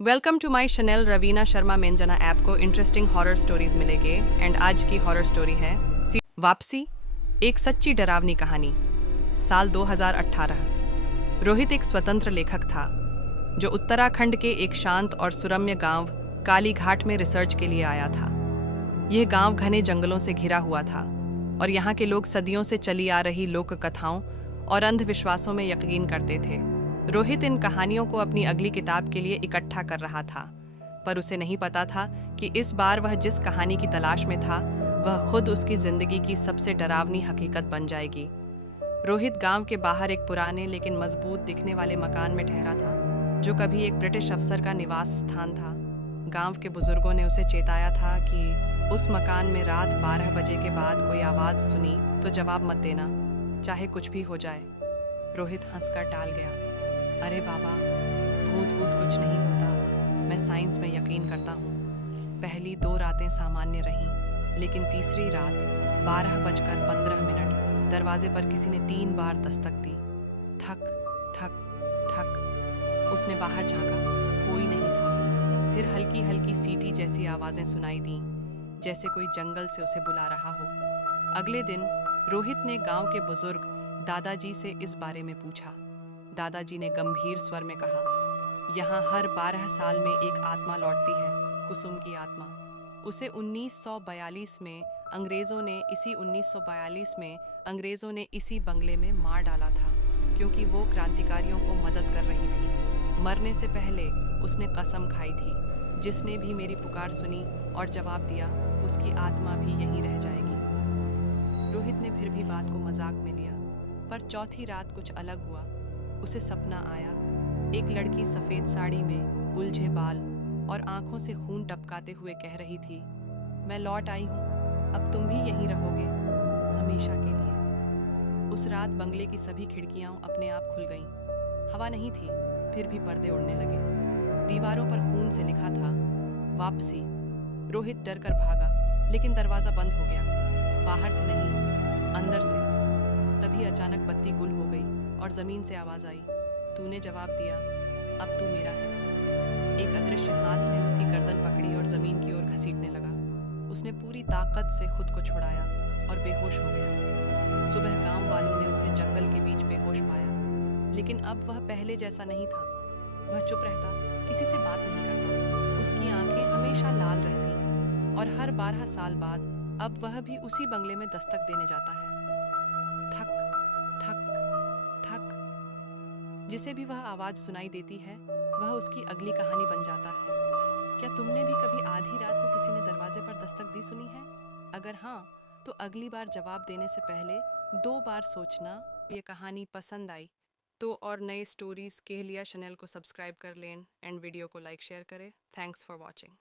Welcome to my channel Raveena Sharma मेंजना app को interesting horror stories मिलेंगे एंड आज की हॉरर स्टोरी है वापसी, एक सच्ची डरावनी कहानी। साल 2018। रोहित एक स्वतंत्र लेखक था जो उत्तराखंड के एक शांत और सुरम्य गांव कालीघाट में रिसर्च के लिए आया था। यह गांव घने जंगलों से घिरा हुआ था और यहाँ के लोग सदियों से चली आ रही लोक कथाओं और अंधविश्वासों में यकीन करते थे। रोहित इन कहानियों को अपनी अगली किताब के लिए इकट्ठा कर रहा था, पर उसे नहीं पता था कि इस बार वह जिस कहानी की तलाश में था वह खुद उसकी जिंदगी की सबसे डरावनी हकीकत बन जाएगी। रोहित गांव के बाहर एक पुराने लेकिन मजबूत दिखने वाले मकान में ठहरा था, जो कभी एक ब्रिटिश अफसर का निवास स्थान था। गांव के बुजुर्गों ने उसे चेताया था कि उस मकान में रात 12 बजे के बाद कोई आवाज़ सुनी तो जवाब मत देना, चाहे कुछ भी हो जाए। रोहित हंसकर टाल गया। अरे बाबा, भूत वूत कुछ नहीं होता, मैं साइंस में यकीन करता हूँ। पहली 2 रातें सामान्य रहीं, लेकिन तीसरी रात 12:15 दरवाजे पर किसी ने 3 बार दस्तक दी। ठक ठक ठक। उसने बाहर झांका, कोई नहीं था। फिर हल्की हल्की सीटी जैसी आवाज़ें सुनाई दीं, जैसे कोई जंगल से उसे बुला रहा हो। अगले दिन रोहित ने गांव के बुजुर्ग दादाजी से इस बारे में पूछा। दादाजी ने गंभीर स्वर में कहा, यहाँ हर 12 साल में एक आत्मा लौटती है, कुसुम की आत्मा। उसे 1942 में अंग्रेज़ों ने इसी बंगले में मार डाला था, क्योंकि वो क्रांतिकारियों को मदद कर रही थी। मरने से पहले उसने कसम खाई थी, जिसने भी मेरी पुकार सुनी और जवाब दिया, उसकी आत्मा भी यहीं रह जाएगी। रोहित ने फिर भी बात को मजाक में लिया, पर चौथी रात कुछ अलग हुआ। उसे सपना आया। एक लड़की सफ़ेद साड़ी में, उलझे बाल और आंखों से खून टपकाते हुए कह रही थी, मैं लौट आई हूँ, अब तुम भी यहीं रहोगे, हमेशा के लिए। उस रात बंगले की सभी खिड़कियां अपने आप खुल गईं। हवा नहीं थी, फिर भी पर्दे उड़ने लगे। दीवारों पर खून से लिखा था, वापसी। रोहित डर कर भागा, लेकिन दरवाज़ा बंद हो गया। बाहर से नहीं, अंदर से। तभी अचानक बत्ती गुल हो गई और ज़मीन से आवाज़ आई, तूने जवाब दिया, अब तू मेरा है। एक अदृश्य हाथ ने उसकी गर्दन पकड़ी और ज़मीन की ओर घसीटने लगा। उसने पूरी ताकत से खुद को छुड़ाया और बेहोश हो गया। सुबह गांव वालों ने उसे जंगल के बीच बेहोश पाया, लेकिन अब वह पहले जैसा नहीं था। वह चुप रहता, किसी से बात नहीं करता। उसकी आंखें हमेशा लाल रहती और हर 12 साल बाद अब वह भी उसी बंगले में दस्तक देने जाता है। ठक ठक ठक। जिसे भी वह आवाज सुनाई देती है, वह उसकी अगली कहानी बन जाता है। क्या तुमने भी कभी आधी रात को किसी ने दरवाजे पर दस्तक दी सुनी है? अगर हाँ, तो अगली बार जवाब देने से पहले 2 बार सोचना। ये कहानी पसंद आई तो और नए स्टोरीज के लिए चैनल को सब्सक्राइब कर लें एंड वीडियो को लाइक शेयर करें। Thanks for watching.